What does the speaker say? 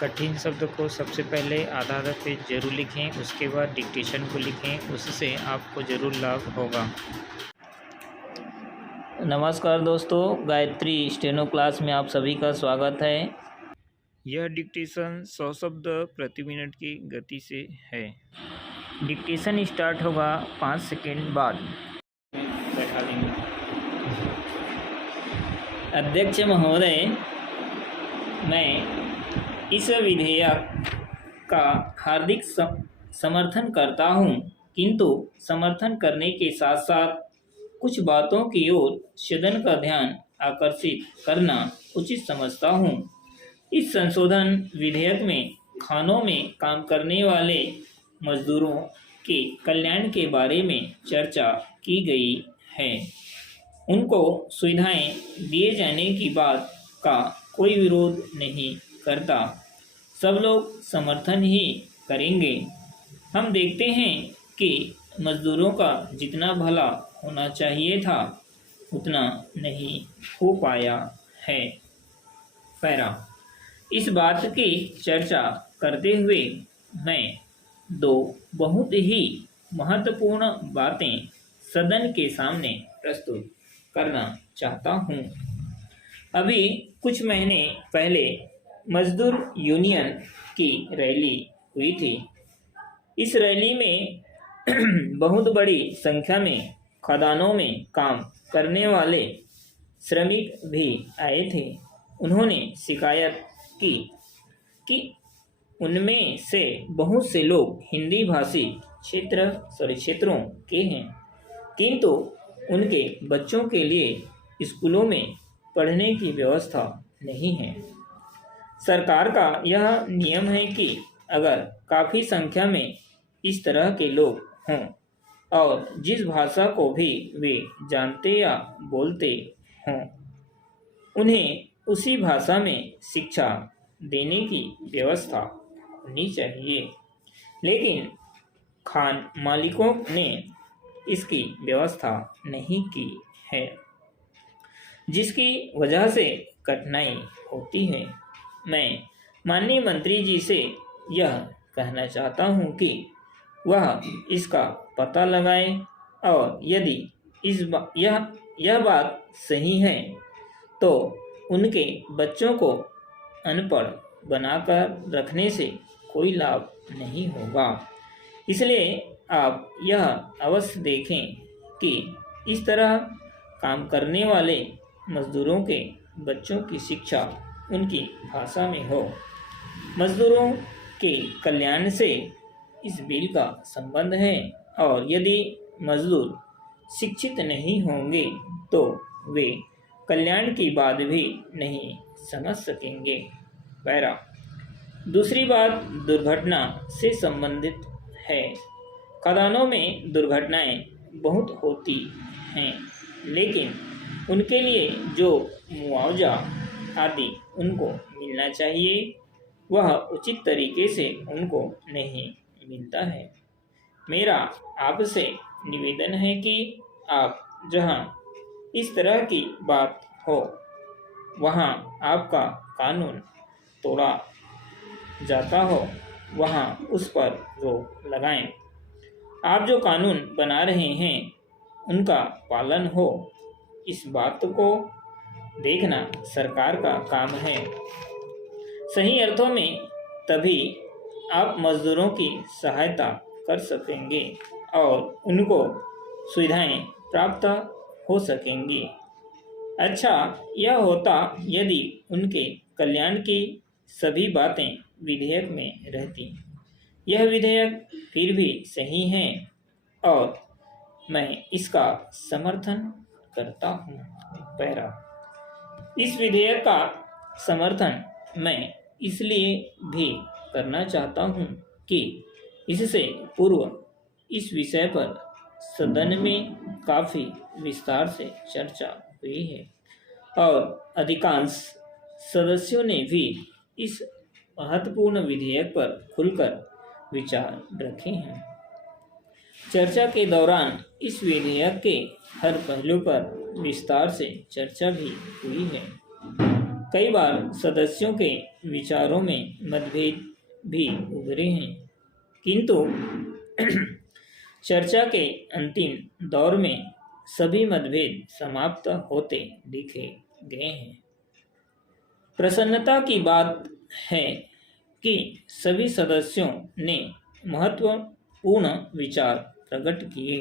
कठिन शब्द को सबसे पहले आधा पेज जरूर लिखें, उसके बाद डिक्टेशन को लिखें, उससे आपको ज़रूर लाभ होगा। नमस्कार दोस्तों, गायत्री स्टेनो क्लास में आप सभी का स्वागत है। यह डिक्टेशन 100 शब्द प्रति मिनट की गति से है। डिक्टेशन स्टार्ट होगा 5 सेकेंड बाद। बैठा देंगे। अध्यक्ष महोदय, मैं इस विधेयक का हार्दिक समर्थन करता हूं, किंतु समर्थन करने के साथ साथ कुछ बातों की ओर सदन का ध्यान आकर्षित करना उचित समझता हूं। इस संशोधन विधेयक में खानों में काम करने वाले मजदूरों के कल्याण के बारे में चर्चा की गई है। उनको सुविधाएं दिए जाने की बात का कोई विरोध नहीं करता, सब लोग समर्थन ही करेंगे। हम देखते हैं कि मजदूरों का जितना भला होना चाहिए था उतना नहीं हो पाया है। पैरा, इस बात की चर्चा करते हुए मैं दो बहुत ही महत्वपूर्ण बातें सदन के सामने प्रस्तुत करना चाहता हूं। अभी कुछ महीने पहले मजदूर यूनियन की रैली हुई थी। इस रैली में बहुत बड़ी संख्या में खदानों में काम करने वाले श्रमिक भी आए थे। उन्होंने शिकायत की कि उनमें से बहुत से लोग हिंदी भाषी क्षेत्रों के हैं, किंतु उनके बच्चों के लिए स्कूलों में पढ़ने की व्यवस्था नहीं है। सरकार का यह नियम है कि अगर काफ़ी संख्या में इस तरह के लोग हों और जिस भाषा को भी वे जानते या बोलते हों, उन्हें उसी भाषा में शिक्षा देने की व्यवस्था होनी चाहिए। लेकिन खान मालिकों ने इसकी व्यवस्था नहीं की है, जिसकी वजह से कठिनाई होती है। मैं माननीय मंत्री जी से यह कहना चाहता हूं कि वह इसका पता लगाएं और यदि यह बात सही है तो उनके बच्चों को अनपढ़ बनाकर रखने से कोई लाभ नहीं होगा। इसलिए आप यह अवश्य देखें कि इस तरह काम करने वाले मजदूरों के बच्चों की शिक्षा उनकी भाषा में हो। मजदूरों के कल्याण से इस बिल का संबंध है और यदि मजदूर शिक्षित नहीं होंगे तो वे कल्याण की बात भी नहीं समझ सकेंगे। पैरा, दूसरी बात दुर्घटना से संबंधित है। खदानों में दुर्घटनाएं बहुत होती हैं, लेकिन उनके लिए जो मुआवजा आदि उनको मिलना चाहिए वह उचित तरीके से उनको नहीं मिलता है। मेरा आपसे निवेदन है कि आप जहां इस तरह की बात हो वहां आपका कानून तोड़ा जाता हो, वहां उस पर रोक लगाएं। आप जो कानून बना रहे हैं उनका पालन हो, इस बात को देखना सरकार का काम है। सही अर्थों में तभी आप मजदूरों की सहायता कर सकेंगे और उनको सुविधाएं प्राप्त हो सकेंगी। अच्छा यह होता यदि उनके कल्याण की सभी बातें विधेयक में रहती। यह विधेयक फिर भी सही है और मैं इसका समर्थन करता हूँ। पैरा, इस विधेयक का समर्थन मैं इसलिए भी करना चाहता हूँ कि इससे पूर्व इस विषय पर सदन में काफ़ी विस्तार से चर्चा हुई है और अधिकांश सदस्यों ने भी इस महत्वपूर्ण विधेयक पर खुलकर विचार रखे हैं। चर्चा के दौरान इस विधेयक के हर पहलू पर विस्तार से चर्चा भी हुई है। कई बार सदस्यों के विचारों में मतभेद भी उभरे हैं, किंतु चर्चा के अंतिम दौर में सभी मतभेद समाप्त होते दिखे गए हैं। प्रसन्नता की बात है कि सभी सदस्यों ने महत्वपूर्ण विचार प्रकट किए।